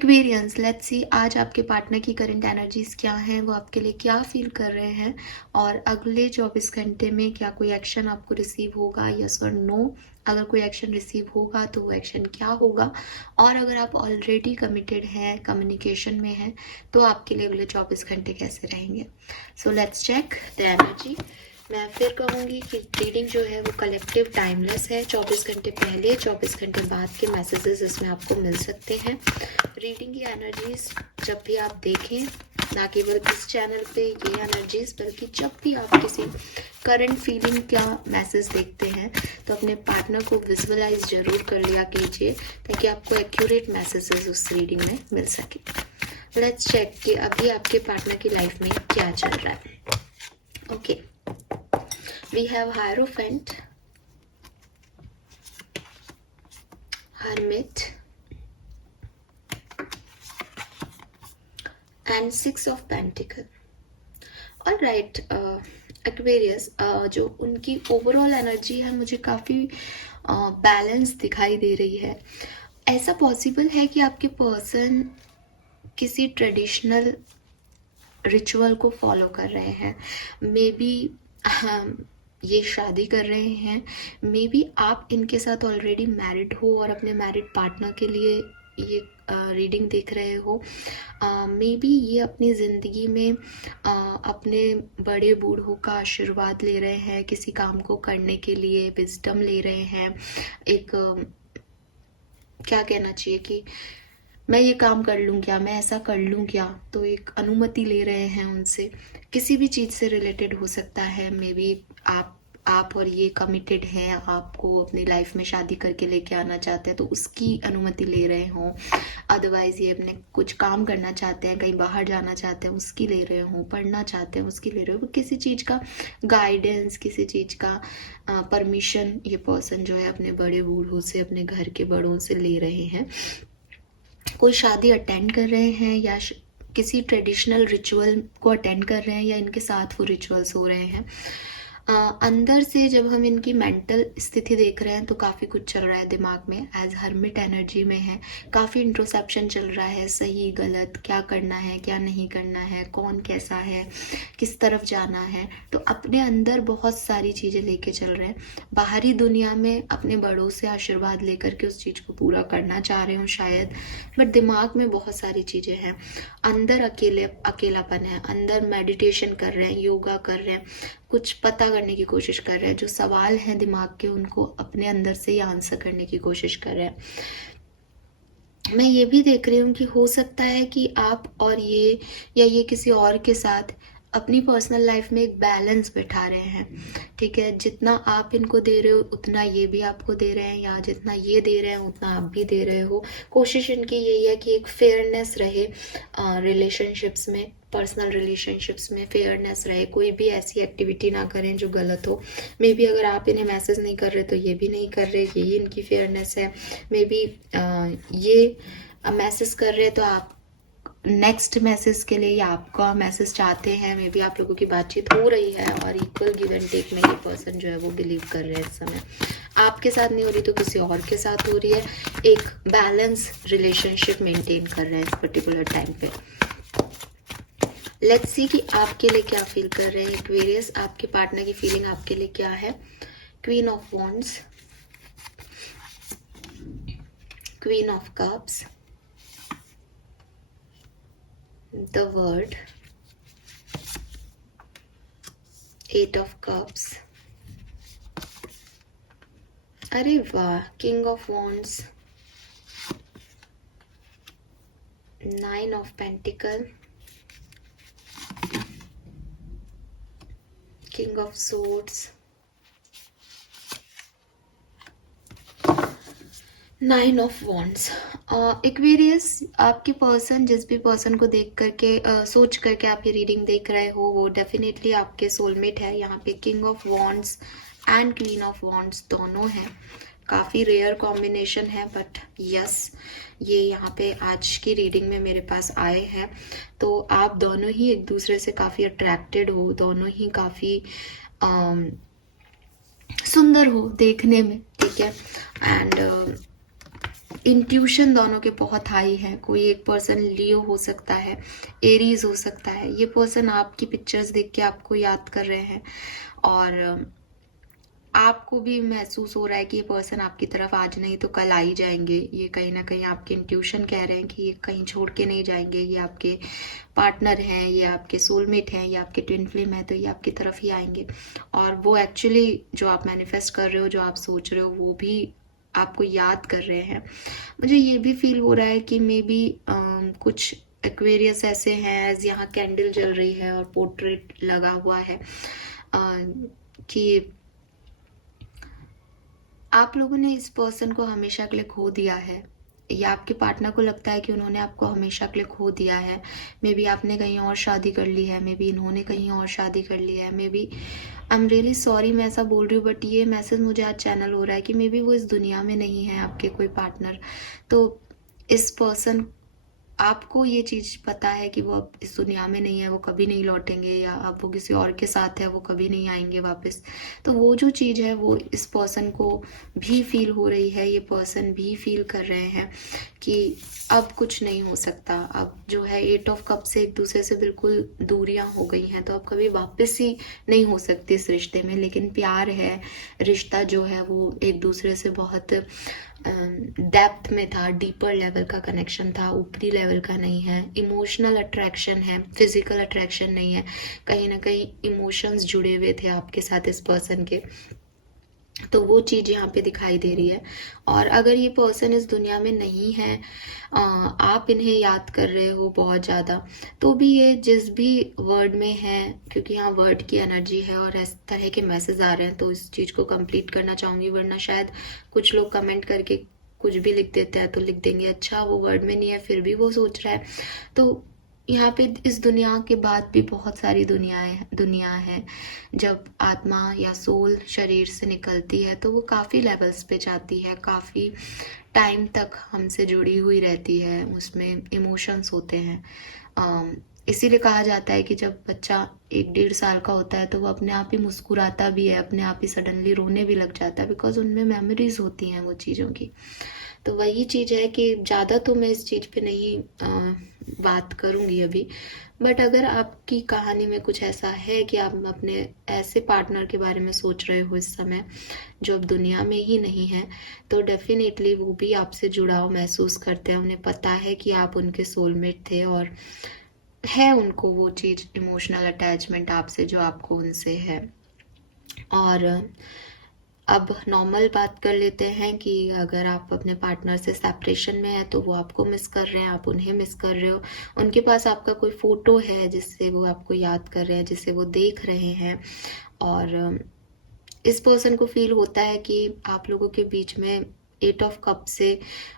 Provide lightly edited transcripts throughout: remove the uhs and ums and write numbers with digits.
Aquarians, let's see आज आपके partner की करंट एनर्जीज क्या हैं, वो आपके लिए क्या फील कर रहे हैं और अगले 24 घंटे में क्या कोई एक्शन आपको रिसीव होगा, यस और नो। अगर कोई एक्शन रिसीव होगा तो वो एक्शन क्या होगा, और अगर आप ऑलरेडी कमिटेड हैं, कम्युनिकेशन में हैं, तो आपके लिए अगले 24 घंटे कैसे रहेंगे। So let's check the energy. मैं फिर कहूँगी कि रीडिंग जो है वो कलेक्टिव टाइमलेस है। 24 घंटे पहले 24 घंटे बाद के मैसेजेस इसमें आपको मिल सकते हैं। रीडिंग की एनर्जीज जब भी आप देखें, ना केवल इस चैनल पे ये एनर्जीज, बल्कि जब भी आप किसी करंट फीलिंग का मैसेज देखते हैं तो अपने पार्टनर को विजुअलाइज जरूर कर लिया कीजिए, ताकि आपको एक्यूरेट मैसेजेस उस रीडिंग में मिल सके। लेट्स चेक कि अभी आपके पार्टनर की लाइफ में क्या चल रहा है। Okay, we have Hierophant, Hermit and Six of Pentacle. All right, Aquarius, जो उनकी ओवरऑल एनर्जी है मुझे काफ़ी बैलेंस दिखाई दे रही है। ऐसा पॉसिबल है कि आपके पर्सन किसी ट्रेडिशनल रिचुअल को फॉलो कर रहे हैं। मे बी ये शादी कर रहे हैं, मे बी आप इनके साथ ऑलरेडी मैरिड हो और अपने मैरिड पार्टनर के लिए ये रीडिंग देख रहे हो। मे बी ये अपनी ज़िंदगी में अपने बड़े बूढ़ों का आशीर्वाद ले रहे हैं, किसी काम को करने के लिए विजडम ले रहे हैं। एक क्या कहना चाहिए कि मैं ये काम कर लूँ क्या, मैं ऐसा कर लूँ क्या, तो एक अनुमति ले रहे हैं उनसे। किसी भी चीज़ से रिलेटेड हो सकता है। मे बी आप और ये कमिटेड हैं, आपको अपनी लाइफ में शादी करके लेके आना चाहते हैं तो उसकी अनुमति ले रहे हों। अदरवाइज़ ये अपने कुछ काम करना चाहते हैं, कहीं बाहर जाना चाहते हैं उसकी ले रहे हों, पढ़ना चाहते हैं उसकी ले रहे हो, किसी चीज़ का गाइडेंस, किसी चीज़ का परमिशन ये पर्सन जो है अपने बड़े बूढ़ों से, अपने घर के बड़ों से ले रहे हैं। कोई शादी अटेंड कर रहे हैं या किसी ट्रेडिशनल रिचुअल को अटेंड कर रहे हैं या इनके साथ वो रिचुअल्स हो रहे हैं। अंदर से जब हम इनकी मेंटल स्थिति देख रहे हैं तो काफ़ी कुछ चल रहा है दिमाग में। एज हर्मिट एनर्जी में है, काफ़ी इंट्रोस्पेक्शन चल रहा है, सही गलत, क्या करना है क्या नहीं करना है, कौन कैसा है, किस तरफ जाना है। तो अपने अंदर बहुत सारी चीज़ें लेके चल रहे हैं। बाहरी दुनिया में अपने बड़ों से आशीर्वाद लेकर के उस चीज़ को पूरा करना चाह रहे हो शायद, बट दिमाग में बहुत सारी चीज़ें हैं। अंदर अकेलापन है, अंदर मेडिटेशन कर रहे हैं, योगा कर रहे हैं, कुछ पता करने की कोशिश कर रहे हैं। जो सवाल हैं दिमाग के उनको अपने अंदर से ही आंसर करने की कोशिश कर रहे हैं। मैं ये भी देख रही हूँ कि हो सकता है कि आप और ये या ये किसी और के साथ अपनी पर्सनल लाइफ में एक बैलेंस बैठा रहे हैं। ठीक है, जितना आप इनको दे रहे हो उतना ये भी आपको दे रहे हैं, या जितना ये दे रहे हैं उतना आप भी दे रहे हो। कोशिश इनकी यही है कि एक फेयरनेस रहे रिलेशनशिप्स में, पर्सनल रिलेशनशिप्स में फेयरनेस रहे। कोई भी ऐसी एक्टिविटी ना करें जो गलत हो। मे बी अगर आप इन्हें मैसेज नहीं कर रहे तो ये भी नहीं कर रहे, यही इनकी फेयरनेस है। मे बी ये मैसेज कर रहे तो आप नेक्स्ट मैसेज के लिए या आपका मैसेज चाहते हैं। मे बी आप लोगों की बातचीत हो रही है और इक्वल गिव एंड टेक में ये पर्सन जो है वो बिलीव कर रहे हैं इस समय। आपके साथ नहीं हो रही तो किसी और के साथ हो रही है। एक बैलेंस रिलेशनशिप मेंटेन कर रहे हैं इस पर्टिकुलर टाइम पे। लेट्स सी कि आपके लिए क्या फील कर रहे हैं एक्वेरियस, आपके पार्टनर की फीलिंग आपके लिए क्या है। Queen of wands, queen of cups, the word, eight of cups, अरे वाह, king of wands, nine of pentacle, king of swords, nine of wands. Aquarius, आपके पर्सन जिस भी पर्सन को देख करके सोच करके आप ये रीडिंग देख रहे हो वो डेफिनेटली आपके सोलमेट है। यहाँ पे king of wands and queen of wands दोनों हैं। काफ़ी रेयर कॉम्बिनेशन है, बट यस ये यहाँ पे आज की रीडिंग में मेरे पास आए हैं। तो आप दोनों ही एक दूसरे से काफ़ी अट्रैक्टेड हो, दोनों ही काफ़ी सुंदर हो देखने में। ठीक है, एंड इंट्यूशन दोनों के बहुत हाई है। कोई एक पर्सन लियो हो सकता है, एरीज हो सकता है। ये पर्सन आपकी पिक्चर्स देख के आपको याद कर रहे हैं और आपको भी महसूस हो रहा है कि ये पर्सन आपकी तरफ आज नहीं तो कल आ ही जाएंगे। ये कहीं ना कहीं आपके इंट्यूशन कह रहे हैं कि ये कहीं छोड़ के नहीं जाएंगे, ये आपके पार्टनर हैं, ये आपके सोलमेट हैं, ये आपके ट्विन फ्लेम है, तो ये आपकी तरफ ही आएंगे। और वो एक्चुअली जो आप मैनिफेस्ट कर रहे हो, जो आप सोच रहे हो, वो भी आपको याद कर रहे हैं। मुझे ये भी फील हो रहा है कि मे बी कुछ एक्वेरियस ऐसे हैं, यहाँ कैंडल जल रही है और पोर्ट्रेट लगा हुआ है, कि आप लोगों ने इस पर्सन को हमेशा के लिए खो दिया है, या आपके पार्टनर को लगता है कि उन्होंने आपको हमेशा के लिए खो दिया है। मे बी आपने कहीं और शादी कर ली है, मे बी इन्होंने कहीं और शादी कर ली है, maybe I am really sorry मैं ऐसा बोल रही हूँ, बट ये मैसेज मुझे आज चैनल हो रहा है कि मे बी वो इस दुनिया में नहीं है, आपके कोई पार्टनर। तो इस पर्सन, आपको ये चीज़ पता है कि वो अब इस दुनिया में नहीं है, वो कभी नहीं लौटेंगे, या अब वो किसी और के साथ है, वो कभी नहीं आएंगे वापस। तो वो जो चीज़ है वो इस पर्सन को भी फील हो रही है, ये पर्सन भी फील कर रहे हैं कि अब कुछ नहीं हो सकता। अब जो है 8 ऑफ कप से एक दूसरे से बिल्कुल दूरियां हो गई हैं, तो अब कभी वापस ही नहीं हो सकती इस रिश्ते में। लेकिन प्यार है, रिश्ता जो है वो एक दूसरे से बहुत डेप्थ में था, डीपर लेवल का कनेक्शन था, ऊपरी लेवल का नहीं है। इमोशनल अट्रैक्शन है, फिजिकल अट्रैक्शन नहीं है। कहीं ना कहीं इमोशंस जुड़े हुए थे आपके साथ इस पर्सन के, तो वो चीज़ यहाँ पे दिखाई दे रही है। और अगर ये पर्सन इस दुनिया में नहीं है, आप इन्हें याद कर रहे हो बहुत ज़्यादा, तो भी ये जिस भी वर्ड में है, क्योंकि यहाँ वर्ड की एनर्जी है और इस तरह के मैसेज आ रहे हैं, तो इस चीज़ को कंप्लीट करना चाहूँगी। वरना शायद कुछ लोग कमेंट करके कुछ भी लिख देते हैं, तो लिख देंगे अच्छा वो वर्ड में नहीं है, फिर भी वो सोच रहा है। तो यहाँ पे इस दुनिया के बाद भी बहुत सारी दुनिया है। जब आत्मा या सोल शरीर से निकलती है तो वो काफ़ी लेवल्स पे जाती है, काफ़ी टाइम तक हमसे जुड़ी हुई रहती है, उसमें इमोशंस होते हैं। इसीलिए कहा जाता है कि जब बच्चा 1-1.5 साल का होता है तो वो अपने आप ही मुस्कुराता भी है, अपने आप ही सडनली रोने भी लग जाता है, बिकॉज उनमें मेमोरीज होती हैं वो चीज़ों की। तो वही चीज़ है कि ज़्यादा तो मैं इस चीज़ पे नहीं बात करूँगी अभी, बट अगर आपकी कहानी में कुछ ऐसा है कि आप अपने ऐसे पार्टनर के बारे में सोच रहे हो इस समय जो अब दुनिया में ही नहीं है, तो डेफिनेटली वो भी आपसे जुड़ाव महसूस करते हैं। उन्हें पता है कि आप उनके सोलमेट थे और है उनको वो चीज़, इमोशनल अटैचमेंट आपसे जो आपको उनसे है। और अब नॉर्मल बात कर लेते हैं कि अगर आप अपने पार्टनर से सेपरेशन में है तो वो आपको मिस कर रहे हैं, आप उन्हें मिस कर रहे हो। उनके पास आपका कोई फोटो है जिससे वो आपको याद कर रहे हैं, जिसे वो देख रहे हैं। और इस पर्सन को फील होता है कि आप लोगों के बीच में 8 ऑफ कप से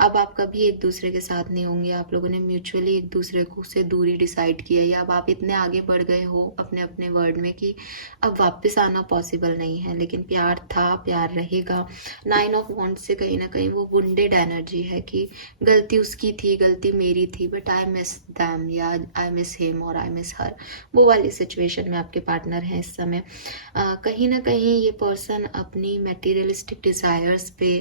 अब आप कभी एक दूसरे के साथ नहीं होंगे। आप लोगों ने म्यूचुअली एक दूसरे को से दूरी डिसाइड की है, या अब आप इतने आगे बढ़ गए हो अपने अपने वर्ड में कि अब वापस आना पॉसिबल नहीं है। लेकिन प्यार था, प्यार रहेगा। 9 ऑफ वॉन्ड्स से कहीं ना कहीं वो वुंडेड एनर्जी है कि गलती उसकी थी, गलती मेरी थी, बट आई मिस दैम, या आई मिस हिम और आई मिस हर। वो वाली सिचुएशन में आपके पार्टनर हैं इस समय। कहीं ना कहीं ये पर्सन अपनी मटेरियलिस्टिक डिज़ायर्स पे,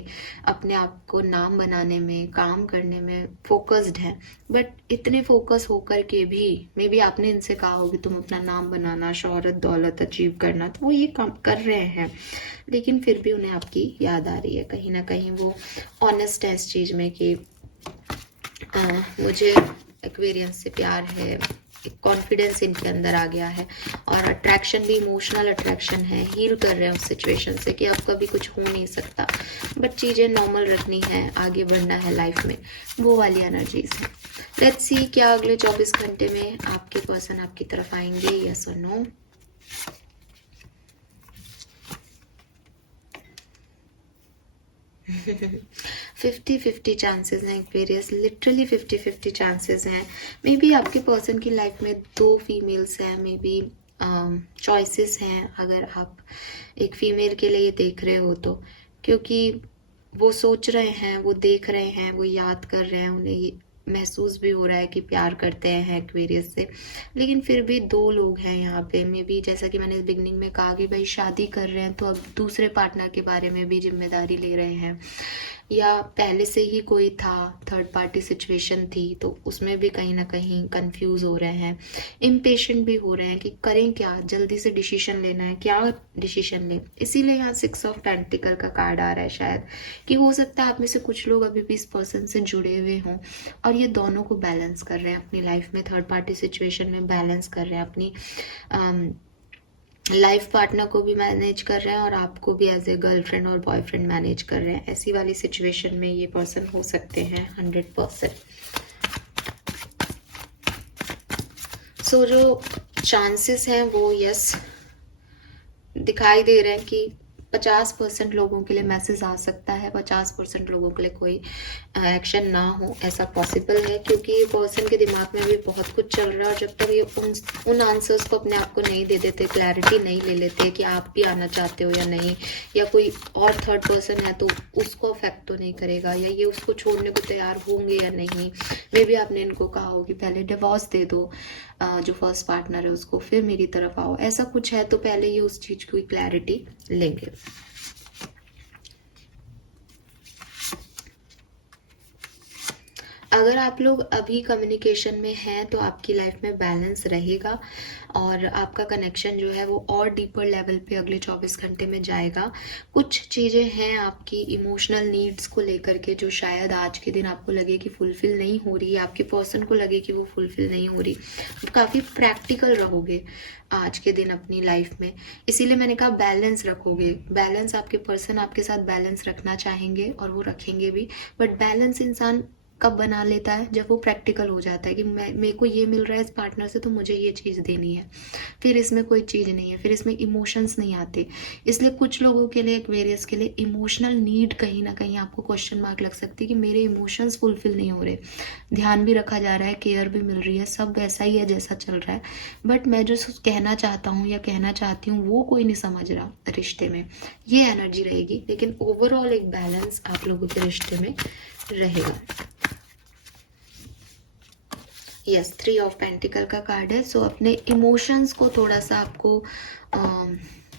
अपने आप को नाम बनाने में, काम करने में फोकस्ड है। बट इतने फोकस होकर के भी मे बी आपने इनसे कहा हो कि तुम अपना नाम बनाना, शोहरत दौलत अचीव करना, तो वो ये काम कर रहे हैं, लेकिन फिर भी उन्हें आपकी याद आ रही है। कहीं ना कहीं वो ऑनेस्ट है इस चीज़ में कि मुझे एक्वेरियंस से प्यार है, एक कॉन्फिडेंस इनके अंदर आ गया है। और अट्रैक्शन भी इमोशनल अट्रैक्शन है, हील कर रहे हैं उस सिचुएशन से कि अब कभी कुछ हो नहीं सकता, बट चीज़ें नॉर्मल रखनी है, आगे बढ़ना है लाइफ में, वो वाली एनर्जीज है। लेट्स सी क्या अगले 24 घंटे में आपके पर्सन आपकी तरफ आएंगे, यस और नो। फिफ्टी 50 चांसेस हैं एक्वेरियस, लिटरली 50-50 चांसेस हैं। मे बी आपके पर्सन की लाइफ में 2 फीमेल्स हैं, मे बी चॉइसेस हैं अगर आप एक फीमेल के लिए देख रहे हो तो, क्योंकि वो सोच रहे हैं, वो देख रहे हैं, वो याद कर रहे हैं, उन्हें ये महसूस भी हो रहा है कि प्यार करते हैं एक्वेरियस से। लेकिन फिर भी 2 लोग हैं यहाँ पे। मे बी जैसा कि मैंने बिगनिंग में कहा कि भाई शादी कर रहे हैं तो अब दूसरे पार्टनर के बारे में भी जिम्मेदारी ले रहे हैं। या पहले से ही कोई था, थर्ड पार्टी सिचुएशन थी, तो उसमें भी कहीं ना कहीं कंफ्यूज हो रहे हैं, इम्पेशेंट भी हो रहे हैं कि करें क्या, जल्दी से डिसीजन लेना है, क्या डिसीजन लें। इसीलिए यहाँ 6 ऑफ पेंटिकल का कार्ड आ रहा है शायद, कि हो सकता है आप में से कुछ लोग अभी भी इस पर्सन से जुड़े हुए हों और ये दोनों को बैलेंस कर रहे हैं अपनी लाइफ में, थर्ड पार्टी सिचुएशन में बैलेंस कर रहे हैं, अपनी लाइफ पार्टनर को भी मैनेज कर रहे हैं और आपको भी एज ए गर्लफ्रेंड और बॉयफ्रेंड मैनेज कर रहे हैं। ऐसी वाली सिचुएशन में ये पर्सन हो सकते हैं 100%। सो जो चांसेस हैं वो यस दिखाई दे रहे हैं कि 50% लोगों के लिए मैसेज आ सकता है, 50% लोगों के लिए कोई एक्शन ना हो, ऐसा पॉसिबल है, क्योंकि ये पर्सन के दिमाग में भी बहुत कुछ चल रहा है और जब तक ये उन आंसर्स को अपने आप को नहीं दे देते, क्लैरिटी नहीं ले लेते कि आप भी आना चाहते हो या नहीं, या कोई और थर्ड पर्सन है तो उसको अफेक्ट तो नहीं करेगा, या ये उसको छोड़ने को तैयार होंगे या नहीं। मे बी आपने इनको कहा हो कि पहले डिवोर्स दे दो जो फर्स्ट पार्टनर है उसको, फिर मेरी तरफ आओ, ऐसा कुछ है, तो पहले ये उस चीज की क्लैरिटी लेंगे। अगर आप लोग अभी कम्युनिकेशन में हैं तो आपकी लाइफ में बैलेंस रहेगा और आपका कनेक्शन जो है वो और डीपर लेवल पे अगले 24 घंटे में जाएगा। कुछ चीज़ें हैं आपकी इमोशनल नीड्स को लेकर के जो शायद आज के दिन आपको लगे कि फुलफिल नहीं हो रही, आपके पर्सन को लगे कि वो फुलफिल नहीं हो रही, तो काफ़ी प्रैक्टिकल रहोगे आज के दिन अपनी लाइफ में। इसीलिए मैंने कहा बैलेंस रखोगे, बैलेंस आपके पर्सन आपके साथ बैलेंस रखना चाहेंगे और वो रखेंगे भी, बट बैलेंस इंसान कब बना लेता है, जब वो प्रैक्टिकल हो जाता है कि मेरे को ये मिल रहा है इस पार्टनर से तो मुझे ये चीज़ देनी है, फिर इसमें कोई चीज़ नहीं है, फिर इसमें इमोशंस नहीं आते। इसलिए कुछ लोगों के लिए, एक्वेरियस के लिए इमोशनल नीड कहीं ना कहीं आपको क्वेश्चन मार्क लग सकती है कि मेरे इमोशंस फुलफिल नहीं हो रहे, ध्यान भी रखा जा रहा है, केयर भी मिल रही है, सब वैसा ही है जैसा चल रहा है, बट मैं जो कहना चाहता हूँ या कहना चाहती हूँ वो कोई नहीं समझ रहा रिश्ते में, ये एनर्जी रहेगी। लेकिन ओवरऑल एक बैलेंस आप लोगों के रिश्ते में रहेगा। यस, 3 ऑफ पेंटिकल का कार्ड है। सो अपने इमोशंस को थोड़ा सा आपको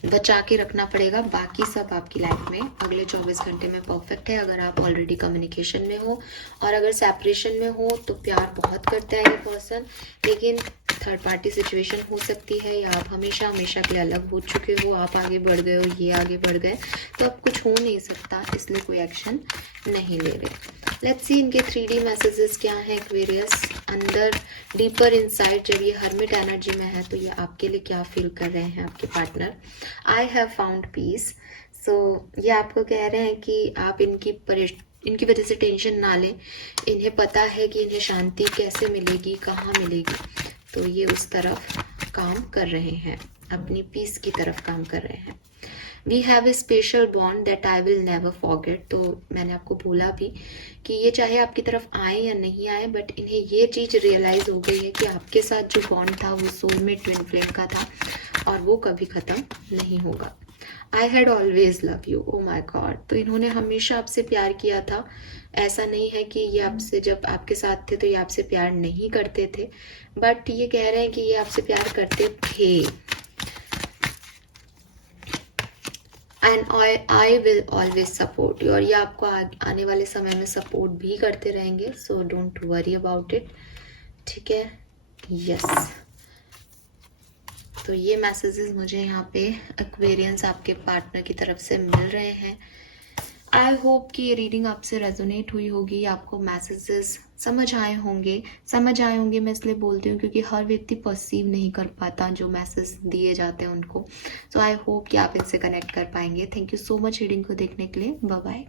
बचा के रखना पड़ेगा, बाकी सब आपकी लाइफ में अगले 24 घंटे में परफेक्ट है। अगर आप ऑलरेडी कम्युनिकेशन में हो और अगर सेपरेशन में हो तो प्यार बहुत करता है ये पर्सन, लेकिन थर्ड पार्टी सिचुएशन हो सकती है, या आप हमेशा हमेशा के लिए अलग हो चुके हो, आप आगे बढ़ गए हो, ये आगे बढ़ गए, तो अब कुछ हो नहीं सकता, इसलिए कोई एक्शन नहीं ले रहे। लेट्स सी इनके 3D मैसेजेस क्या हैं एक्वेरियस, अंदर डीपर इनसाइड जब ये हर्मिट एनर्जी में है तो ये आपके लिए क्या फील कर रहे हैं आपके partner. I have found peace. So ये आपको कह रहे हैं कि आप इनकी वजह से टेंशन ना लें, इन्हें पता है कि इन्हें शांति कैसे मिलेगी, कहाँ मिलेगी, तो ये उस तरफ काम कर रहे हैं, अपनी पीस की तरफ काम कर रहे हैं। We have a special bond that I will never forget. तो मैंने आपको बोला भी कि ये चाहे आपकी तरफ आए या नहीं आए, बट इन्हें ये चीज़ रियलाइज़ हो गई है कि आपके साथ जो बॉन्ड था वो सोलमेट ट्विन फ्लेम का था और वो कभी ख़त्म नहीं होगा। I had always love you, oh my God. तो इन्होंने हमेशा आपसे प्यार किया था, ऐसा नहीं है कि ये आपसे, जब आपके साथ थे तो ये आपसे प्यार नहीं करते थे, बट ये कह रहे हैं कि ये आपसे प्यार करते थे। And I will always support you, और ये आपको आने वाले समय में सपोर्ट भी करते रहेंगे, so don't worry about it, ठीक है। यस, तो ये मैसेजेस मुझे यहाँ पे एक्वेरियंस आपके पार्टनर की तरफ से मिल रहे हैं। आई होप कि ये रीडिंग आपसे रेजोनेट हुई होगी, आपको मैसेजेस समझ आए होंगे। मैं इसलिए बोलती हूँ क्योंकि हर व्यक्ति परसीव नहीं कर पाता जो मैसेज दिए जाते हैं उनको। सो आई होप कि आप इनसे कनेक्ट कर पाएंगे। Thank you so much reading को देखने के लिए। Bye bye.